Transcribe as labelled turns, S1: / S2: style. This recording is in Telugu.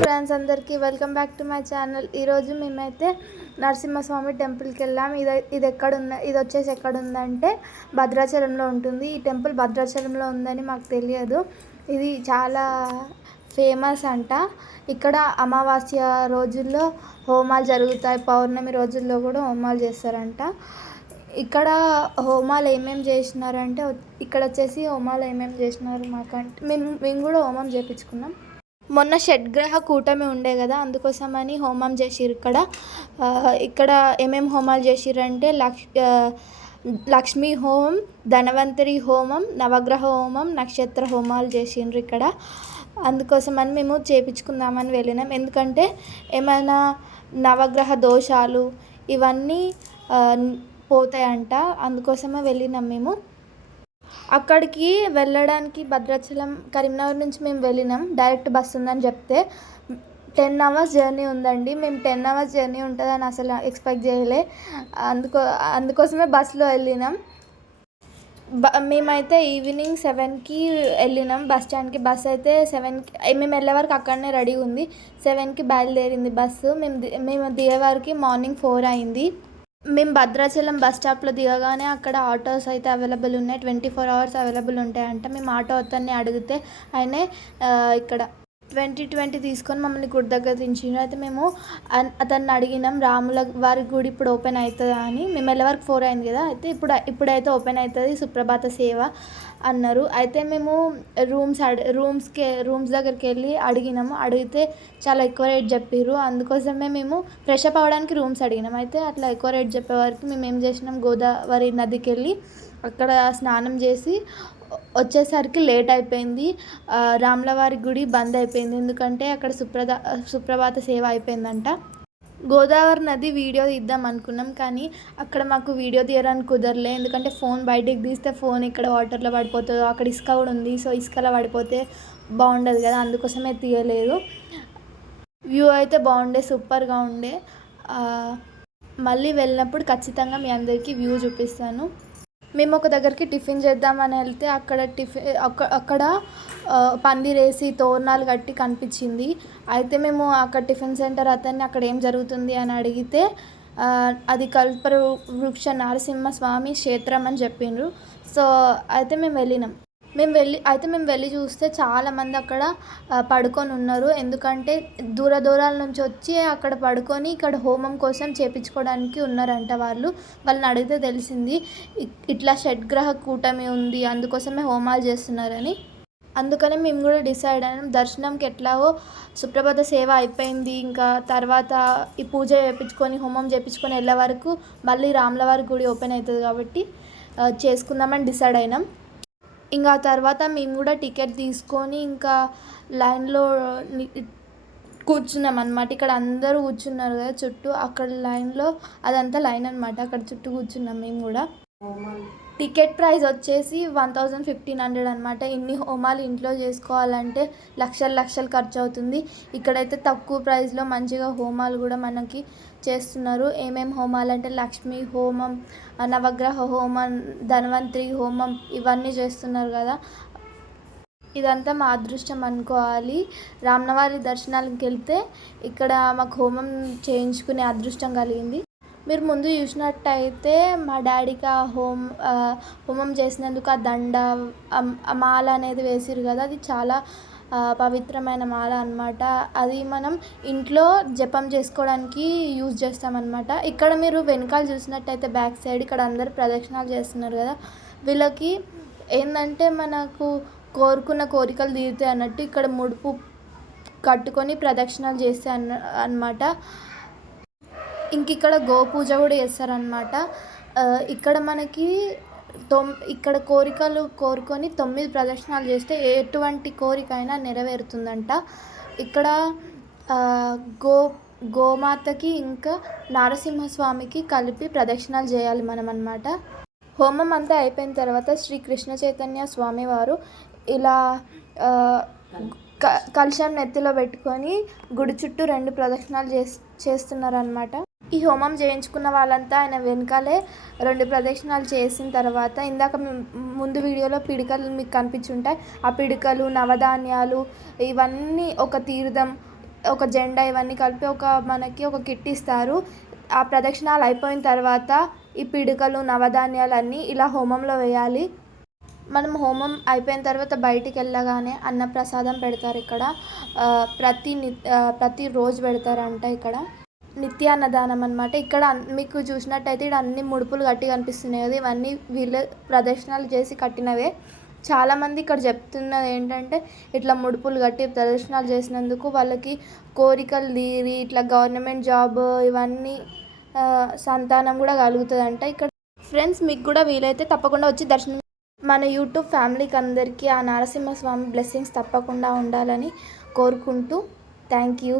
S1: ఫ్రెండ్స్ అందరికీ welcome back to my channel ఈరోజు మేమైతే నరసింహస్వామి టెంపుల్కి వెళ్ళాం. ఇది ఇది ఎక్కడ ఉన్న ఇది వచ్చేసి ఎక్కడ ఉందంటే భద్రాచలంలో ఉంటుంది. ఈ టెంపుల్ భద్రాచలంలో ఉందని మాకు తెలియదు. ఇది చాలా ఫేమస్ అంట. ఇక్కడ అమావాస్య రోజుల్లో హోమాలు జరుగుతాయి. పౌర్ణమి రోజుల్లో కూడా హోమాలు చేస్తారంట. ఇక్కడ హోమాలు ఏమేమి చేసినారంటే ఇక్కడ వచ్చేసి హోమాలు ఏమేమి చేసినారు మాకంటే మేము మేము కూడా హోమం చేయించుకున్నాం మొన్న షడ్గ్రహ కూటమి ఉండే కదా అందుకోసమని హోమం చేసిర్రు ఇక్కడ. ఇక్కడ ఏమేమి హోమాలు చేసిర్రంటే లక్ష్ లక్ష్మీ హోమం ధనవంతరి హోమం నవగ్రహ హోమం నక్షత్ర హోమాలు చేసిండ్రు ఇక్కడ. అందుకోసమని మేము చేపించుకుందామని వెళ్ళినాం. ఎందుకంటే ఏమైనా నవగ్రహ దోషాలు ఇవన్నీ పోతాయంట. అందుకోసమే వెళ్ళినాం మేము. అక్కడికి వెళ్ళడానికి భద్రాచలం కరీంనగర్ నుంచి మేము వెళ్ళినాం. డైరెక్ట్ బస్ ఉందని చెప్తే టెన్ అవర్స్ జర్నీ ఉందండి. మేము టెన్ అవర్స్ జర్నీ ఉంటుందని అసలు ఎక్స్పెక్ట్ చేయలే. అందుకో అందుకోసమే బస్సులో వెళ్ళినాం. బ మేమైతే ఈవినింగ్ సెవెన్కి వెళ్ళినాం. బస్ స్టాండ్కి బస్ అయితే సెవెన్కి మేము వెళ్ళే వరకు అక్కడనే రెడీ ఉంది. సెవెన్కి బయలుదేరింది బస్సు. మేము ది- మేము దిగే వరకు మార్నింగ్ ఫోర్ అయింది. మేము భద్రాచలం బస్ స్టాప్లో దిగగానే అక్కడ ఆటోస్ అయితే అవైలబుల్ ఉన్నాయి. ట్వంటీ ఫోర్ అవర్స్ అవైలబుల్ ఉంటాయంట. మేము ఆటో అతన్ని అడిగితే ఆయనే ఇక్కడ ట్వంటీ ట్వంటీ తీసుకొని మమ్మల్ని గుడి దగ్గర దించిండు అయితే మేము అన్- అతన్ని అడిగినాం రాముల వారి గుడి ఇప్పుడు ఓపెన్ అవుతుందా అని. మేము వెళ్ళే వరకు ఫోర్ అయింది కదా. అయితే ఇప్పుడు ఇప్పుడైతే ఓపెన్ అవుతుంది సుప్రభాత సేవ అన్నారు. అయితే మేము రూమ్స్ అడి రూమ్స్కి రూమ్స్ దగ్గరికి వెళ్ళి అడిగినాము. అడిగితే చాలా ఎక్కువ రేట్ చెప్పారు అందుకోసమే మేము ఫ్రెష్ అప్ అవ్వడానికి రూమ్స్ అడిగినాం. అయితే అట్లా ఎక్కువ రేట్ చెప్పే వరకు మేము ఏం చేసినాం గోదావరి నదికి వెళ్ళి అక్కడ స్నానం చేసి వచ్చేసరికి లేట్ అయిపోయింది. రాములవారి గుడి బంద్ అయిపోయింది. ఎందుకంటే అక్కడ సుప్రద సుప్రభాత సేవ అయిపోయిందంట. గోదావరి నది వీడియో తీద్దాం అనుకున్నాం కానీ అక్కడ మాకు వీడియో తీయడానికి కుదరలే. ఎందుకంటే ఫోన్ బయటకు తీస్తే ఫోన్ ఇక్కడ వాటర్లో పడిపోతుందో అక్కడ ఇసుక కూడా ఉంది. సో ఇసుకలో పడిపోతే బాగుండదు కదా అందుకోసమే తీయలేదు. వ్యూ అయితే బాగుండే సూపర్గా ఉండే. మళ్ళీ వెళ్ళినప్పుడు ఖచ్చితంగా మీ అందరికీ వ్యూ చూపిస్తాను. మేము ఒక దగ్గరికి టిఫిన్ చేద్దామని వెళ్తే అక్కడ టిఫిన్ అక్కడ పందిరేసి తోరణాలు కట్టి కనిపించింది. అయితే మేము అక్కడ టిఫిన్ సెంటర్ అతన్ని అక్కడ ఏం జరుగుతుంది అని అడిగితే అది కల్ప వృక్ష నరసింహ స్వామి క్షేత్రం అని చెప్పిండ్రు సో అయితే మేము వెళ్ళినాం. మేము వెళ్ళి అయితే మేము వెళ్ళి చూస్తే చాలామంది అక్కడ పడుకొని ఉన్నారు. ఎందుకంటే దూర దూరాల నుంచి వచ్చి అక్కడ పడుకొని ఇక్కడ హోమం కోసం చేపించుకోవడానికి ఉన్నారంట వాళ్ళు. వాళ్ళని అడిగితే తెలిసింది ఇట్లా షడ్గ్రహ కూటమి ఉంది అందుకోసమే హోమాలు చేస్తున్నారని. అందుకనే మేము కూడా డిసైడ్ అయినాం దర్శనంకి ఎట్లాగో సుప్రభాత సేవ అయిపోయింది. ఇంకా తర్వాత ఈ పూజ చేయించుకొని హోమం చేయించుకొని వెళ్ళే వరకు మళ్ళీ రాములవారి గుడి ఓపెన్ అవుతుంది కాబట్టి చేసుకుందామని డిసైడ్ అయినాం. ఇంకా తర్వాత మేము కూడా టికెట్ తీసుకొని ఇంకా లైన్లో కూర్చున్నాం అనమాట ఇక్కడ అందరూ కూర్చున్నారు కదా చుట్టూ. అక్కడ లైన్లో అదంతా లైన్ అనమాట అక్కడ చుట్టూ కూర్చున్నాం మేము కూడా. టికెట్ ప్రైస్ వచ్చేసి వన్ థౌజండ్ ఫిఫ్టీన్ హండ్రెడ్ అనమాట ఇన్ని హోమాలు ఇంట్లో చేసుకోవాలంటే లక్షలు లక్షలు ఖర్చు అవుతుంది ఇక్కడైతే తక్కువ ప్రైస్లో మంచిగా హోమాలు కూడా మనకి చేస్తున్నారు. ఏమేమి హోమాలు అంటే లక్ష్మీ హోమం నవగ్రహ హోమం ధన్వంతరి హోమం ఇవన్నీ చేస్తున్నారు కదా. ఇదంతా మా అదృష్టం అనుకోవాలి. రామ్నవారి దర్శనానికి వెళ్తే ఇక్కడ మాకు హోమం చేయించుకునే అదృష్టం కలిగింది. మీరు ముందు చూసినట్టయితే మా డాడీకి ఆ హోమ్ హోమం చేసినందుకు ఆ దండ ఆ- మాల అనేది వేసిరు కదా అది చాలా పవిత్రమైన మాల అన్నమాట. అది మనం ఇంట్లో జపం చేసుకోవడానికి యూజ్ చేస్తామన్నమాట. ఇక్కడ మీరు వెనకాల చూసినట్టయితే బ్యాక్ సైడ్ ఇక్కడ అందరు ప్రదక్షిణాలు చేస్తున్నారు కదా వీళ్ళకి ఏంటంటే మనకు కోరుకున్న కోరికలు తీరుతాయి అన్నట్టు ఇక్కడ ముడుపు కట్టుకొని ప్రదక్షిణాలు చేస్తే అన్న అనమాట ఇంక ఇక్కడ గోపూజ కూడా చేస్తారనమాట ఇక్కడ మనకి తొమ్ ఇక్కడ కోరికలు కోరుకొని తొమ్మిది ప్రదక్షిణాలు చేస్తే ఎటువంటి కోరిక అయినా నెరవేరుతుందంట. ఇక్కడ గో గోమాతకి ఇంకా నారసింహస్వామికి కలిపి ప్రదక్షిణాలు చేయాలి మనం అన్నమాట హోమం అంతా అయిపోయిన తర్వాత శ్రీ కృష్ణ చైతన్య స్వామివారు ఇలా క కలుషం నెత్తిలో పెట్టుకొని గుడి చుట్టూ రెండు ప్రదక్షిణాలు చేస్ చేస్తున్నారనమాట ఈ హోమం చేయించుకున్న వాళ్ళంతా ఆయన వెనకాలే రెండు ప్రదక్షిణాలు చేసిన తర్వాత ఇందాక ముందు వీడియోలో పిడికలు మీకు కనిపించుంటాయి ఆ పిడికలు నవధాన్యాలు ఇవన్నీ ఒక తీర్థం ఒక జెండా ఇవన్నీ కలిపి ఒక మనకి ఒక కిట్ ఇస్తారు. ఆ ప్రదక్షిణాలు అయిపోయిన తర్వాత ఈ పిడికలు నవధాన్యాలన్నీ ఇలా హోమంలో వేయాలి. మనం హోమం అయిపోయిన తర్వాత బయటికి వెళ్ళగానే అన్నప్రసాదం పెడతారు ఇక్కడ. ప్రతి ని ప్రతి రోజు పెడతారంట ఇక్కడ. నిత్యాన్నదానం అనమాట ఇక్కడ మీకు చూసినట్టయితే ఇక్కడ అన్ని ముడుపులు కట్టి కనిపిస్తున్నాయి కదా. ఇవన్నీ వీళ్ళు ప్రదర్శనలు చేసి కట్టినవే. చాలామంది ఇక్కడ చెప్తున్నది ఏంటంటే ఇట్లా ముడుపులు కట్టి ప్రదర్శనలు చేసినందుకు వాళ్ళకి కోరికలు తీరి ఇట్లా గవర్నమెంట్ జాబ్ ఇవన్నీ సంతానం కూడా కలుగుతుందంట. ఇక్కడ ఫ్రెండ్స్ మీకు కూడా వీలైతే తప్పకుండా వచ్చి దర్శనం మన యూట్యూబ్ ఫ్యామిలీకి అందరికీ ఆ నరసింహస్వామి బ్లెస్సింగ్స్ తప్పకుండా ఉండాలని కోరుకుంటూ థ్యాంక్ యూ.